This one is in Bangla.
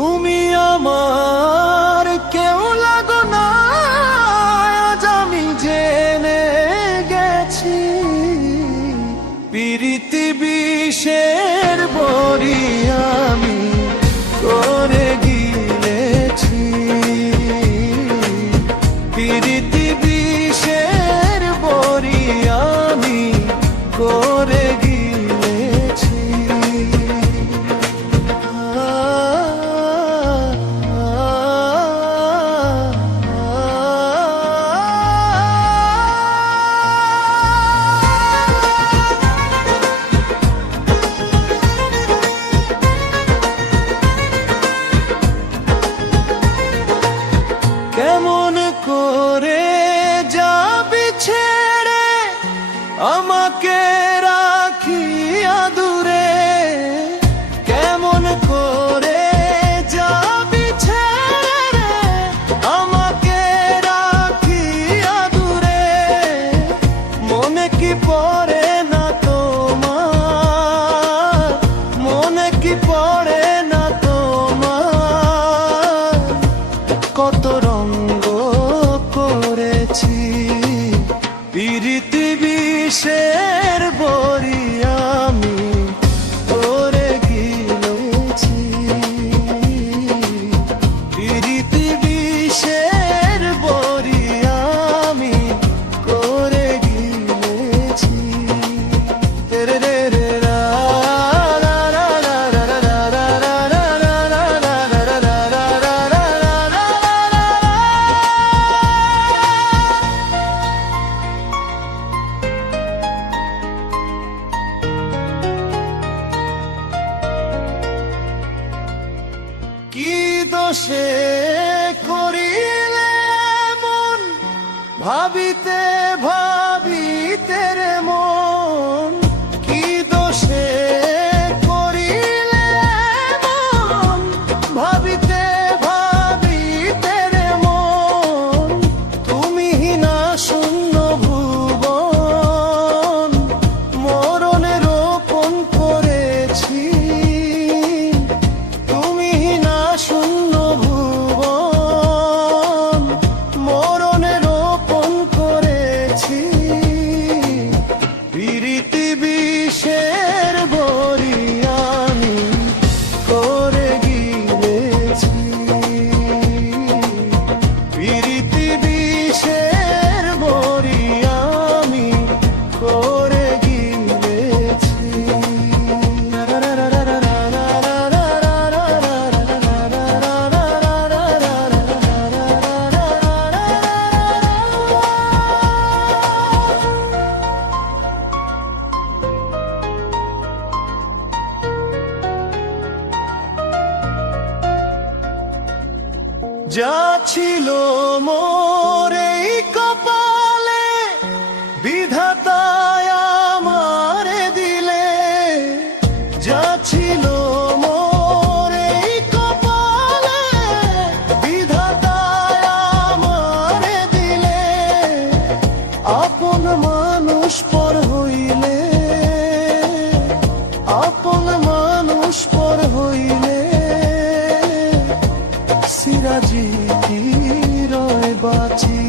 তুমি আমার কেউ লাগো না, আজ আমি জেনে গেছি প্রীতি বিষের বড়ি আমি করে গিলেছি। প্রীতি বিষের বড়ি আমি করে গিলেছি। কেমন করে যাবি ছেড়ে আমাকে রাখিয়া দূরে, কেমন করে যাবি ছেড়ে আমাকে রাখিয়া দূরে। মনে কি পড়ে না তোমার, মনে কি পড়ে না তোমার, কত রঙ্গ করেছি প্রীতি বিষের বড়ি আমি করে গিলেছি। প্রীতি বিষের বড়ি আমি করে গিলেছি। রে রে রে রা রা রা রা রা রা রা রা রা রা রা রা রা রা রা রা। কি দোষে করিলে মন ভাবিতে ভাবিতে রে মন, কি দোষে করিলে মন ভাবিতে ভাবিতে রে মন। তুমি না শূন্য ভুবন মরণে রোপণ করেছি। তুমি না শূন্য ভুবন মরণে রোপণ করেছি। প্রীতি বিষের বড়ি আমি করে গিলেছি। প্রীতি বিষের বড়ি আমি করে গিলেছি। যা ছিল মোর এই কপালে বিধাতায় আমারে দিলে, যা ছিল মোর এই কপালে বিধাতায় আমারে দিলে। আপন মানুষ পর হইলে, আপন মানুষ পর হইলে সিরাজি কি রয় বাঁচি।